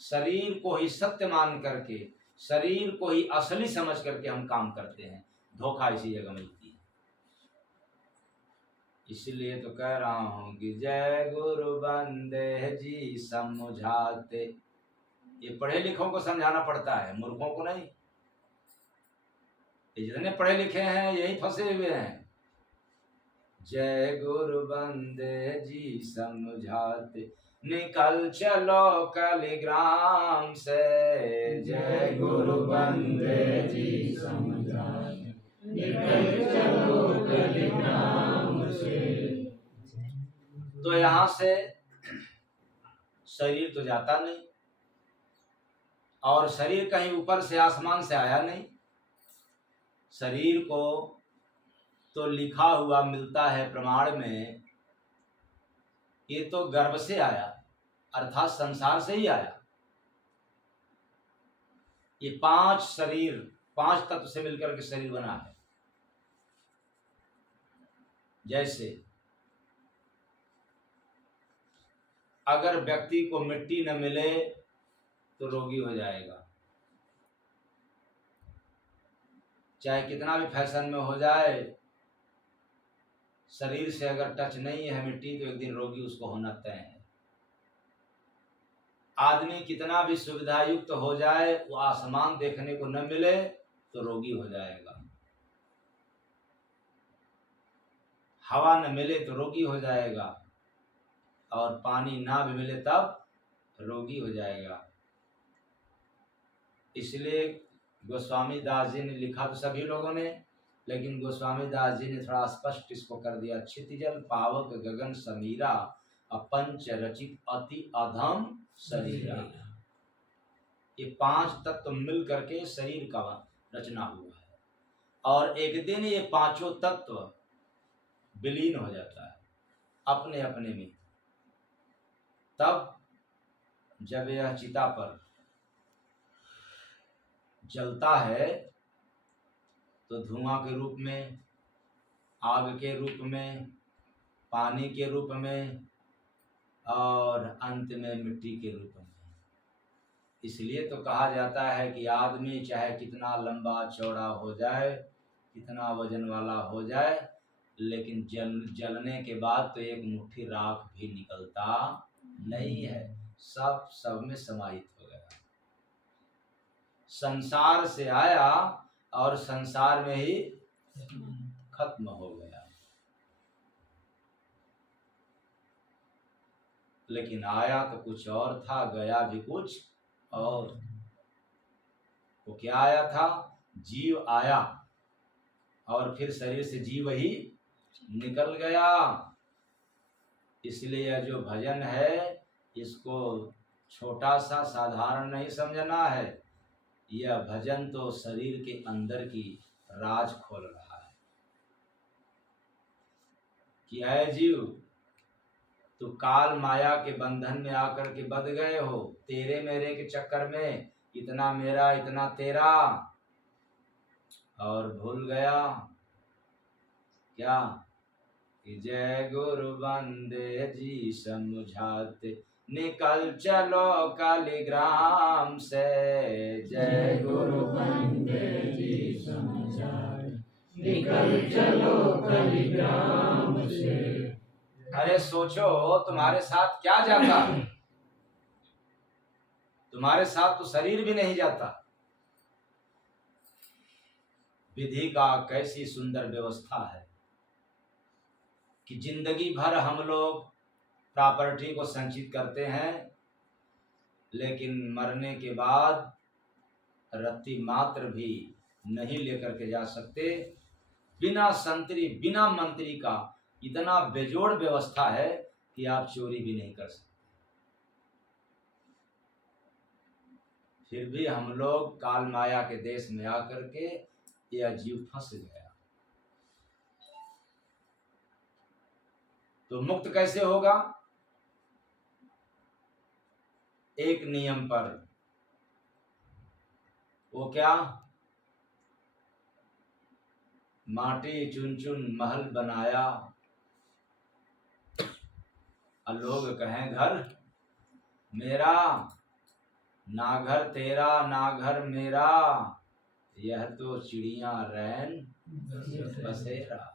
शरीर को ही सत्य मान करके, शरीर को ही असली समझ करके हम काम करते हैं, धोखा इसी जगह मिलती है। इसलिए तो कह रहा हूं कि जय गुरु बंदे जी समझाते। ये पढ़े लिखों को समझाना पड़ता है, मूर्खों को नहीं। ये जितने पढ़े लिखे हैं यही फंसे हुए हैं। जय गुरु बंदे जी समझाते, निकल चलो कलिग्राम से। जय गुरु बंदे जी समझाते, निकल चलो कलिग्राम से। तो यहाँ से शरीर तो जाता नहीं, और शरीर कहीं ऊपर से आसमान से आया नहीं। शरीर को तो लिखा हुआ मिलता है प्रमाण में, ये तो गर्भ से आया, अर्थात संसार से ही आया। ये 5 शरीर, 5 तत्व से मिलकर के शरीर बना है। जैसे अगर व्यक्ति को मिट्टी न मिले तो रोगी हो जाएगा, चाहे कितना भी फैशन में हो जाए, शरीर से अगर टच नहीं है मिट्टी तो एक दिन रोगी उसको होना तय है। आदमी कितना भी सुविधा युक्त हो जाए, वो आसमान देखने को न मिले तो रोगी हो जाएगा, हवा न मिले तो रोगी हो जाएगा, और पानी ना भी मिले तब रोगी हो जाएगा। इसलिए गोस्वामी दास जी ने लिखा तो सभी लोगों ने, लेकिन गोस्वामी दास जी ने थोड़ा स्पष्ट इसको कर दिया। क्षितिजल पावक गगन समीरा, अपंच रचित अति अधम शरीरा। ये 5 तत्व मिल करके शरीर का रचना हुआ है, और एक दिन ये 5 तत्व विलीन हो जाता है अपने अपने में। तब जब यह चिता पर जलता है तो धुआं के रूप में, आग के रूप में, पानी के रूप में, और अंत में मिट्टी के रूप में। इसलिए तो कहा जाता है कि आदमी चाहे कितना लंबा चौड़ा हो जाए, कितना वजन वाला हो जाए, लेकिन जलने के बाद तो एक मुट्ठी राख भी निकलता नहीं है, सब में समाहित हो गया। संसार से आया और संसार में ही खत्म हो गया। लेकिन आया तो कुछ और था, गया भी कुछ और। वो क्या आया था? जीव आया और फिर शरीर से जीव ही निकल गया। इसलिए यह जो भजन है इसको छोटा सा साधारण नहीं समझना है। यह भजन तो शरीर के अंदर की राज खोल रहा है कि है जीव, तो काल माया के बंधन में आकर के बंध गए हो, तेरे मेरे के चक्कर में, इतना मेरा इतना तेरा, और भूल गया क्या कि जय गुरु बंदे जी समझाते, निकल चलो कलिग्राम से। जय गुरु बंदे जी समझाते, निकल चलो कलिग्राम से। अरे सोचो तुम्हारे साथ क्या जाता, तुम्हारे साथ तो शरीर भी नहीं जाता। विधि का कैसी सुंदर व्यवस्था है कि जिंदगी भर हम लोग प्रॉपर्टी को संचित करते हैं, लेकिन मरने के बाद रत्ती मात्र भी नहीं लेकर के जा सकते। बिना संतरी बिना मंत्री का इतना बेजोड़ व्यवस्था है कि आप चोरी भी नहीं कर सकते। फिर भी हम लोग काल माया के देश में आकर के यह जीव फंस गया। तो मुक्त कैसे होगा? एक नियम पर। वो क्या? माटी चुन चुन महल बनाया, और लोग कहें घर मेरा, ना घर तेरा ना घर मेरा, यह तो चिड़िया रैन बसेरा।